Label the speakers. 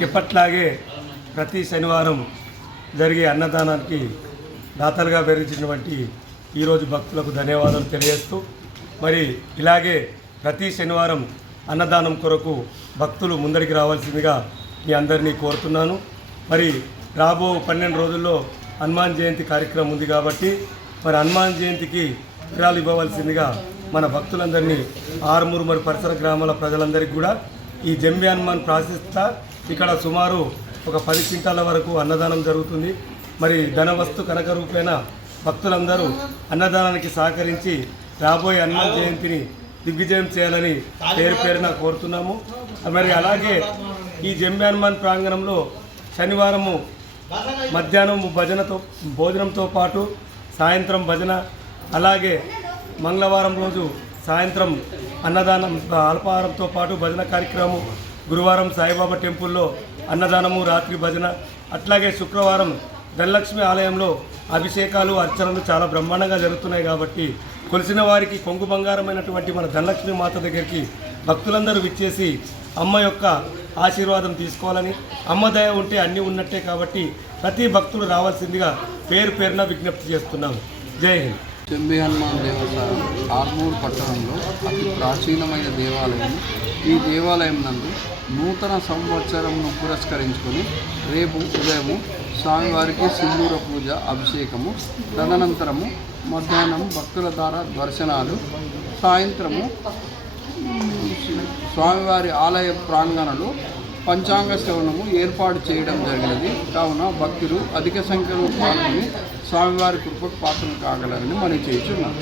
Speaker 1: ఇప్పట్లాగే ప్రతి శనివారం జరిగే అన్నదానానికి దాతలుగా పెరిగినటువంటి ఈరోజు భక్తులకు ధన్యవాదాలు తెలియజేస్తూ మరి ఇలాగే ప్రతి శనివారం అన్నదానం కొరకు భక్తులు ముందరికి రావాల్సిందిగా మీ అందరినీ కోరుతున్నాను. మరి రాబో పన్నెండు రోజుల్లో హనుమాన్ జయంతి కార్యక్రమం ఉంది కాబట్టి మరి హనుమాన్ జయంతికి విరాలు ఇవ్వవలసిందిగా మన భక్తులందరినీ ఆరుమూరు మరి పరిసర గ్రామాల ప్రజలందరికీ కూడా ఈ జంబి హనుమాన్ ప్రాశిస్తా ఇక్కడ సుమారు ఒక పది క్వింటాల వరకు అన్నదానం జరుగుతుంది. మరి ధనవస్తు కనక రూపేణ భక్తులందరూ అన్నదానానికి సహకరించి రాబోయే అన్న జయంతిని దిగ్విజయం చేయాలని పేరు పేరున కోరుతున్నాము. మరి అలాగే ఈ జంబ్యాన్మాన్ ప్రాంగణంలో శనివారము మధ్యాహ్నం భజనతో భోజనంతో పాటు సాయంత్రం భజన అలాగే మంగళవారం రోజు సాయంత్రం అన్నదానం అల్పాహారంతో పాటు భజన కార్యక్రమం గురువారం సాయిబాబా టెంపుల్లో అన్నదానము రాత్రి భజన అట్లాగే శుక్రవారం ధనలక్ష్మి ఆలయంలో అభిషేకాలు అర్చనలు చాలా బ్రహ్మాండంగా జరుగుతున్నాయి కాబట్టి కొలిసిన వారికి కొంగు బంగారమైనటువంటి మన ధనలక్ష్మి మాత దగ్గరికి భక్తులందరూ విచ్చేసి అమ్మ యొక్క ఆశీర్వాదం తీసుకోవాలని అమ్మ దయ ఉంటే అన్నీ ఉన్నట్టే కాబట్టి ప్రతి భక్తుడు రావాల్సిందిగా పేరు పేరున విజ్ఞప్తి చేస్తున్నాము. జై హింద్.
Speaker 2: చెంబి హనుమాన్ దేవస్థానం ఆర్మూర్ పట్టణంలో అతి ప్రాచీనమైన దేవాలయం. ఈ దేవాలయం నందు నూతన సంవత్సరంను పురస్కరించుకొని రేపు ఉదయము స్వామివారికి సింధూర పూజ అభిషేకము తదనంతరము మధ్యాహ్నం భక్తుల ద్వారా దర్శనాలు సాయంత్రము స్వామివారి ఆలయ ప్రాంగణలో పంచాంగ శ్రవణము ఏర్పాటు చేయడం జరిగినది. కావున భక్తులు అధిక సంఖ్యలో పాల్గొని స్వామివారి కృపకు పాత్రలు కాగలరని మనం చేస్తున్నాం.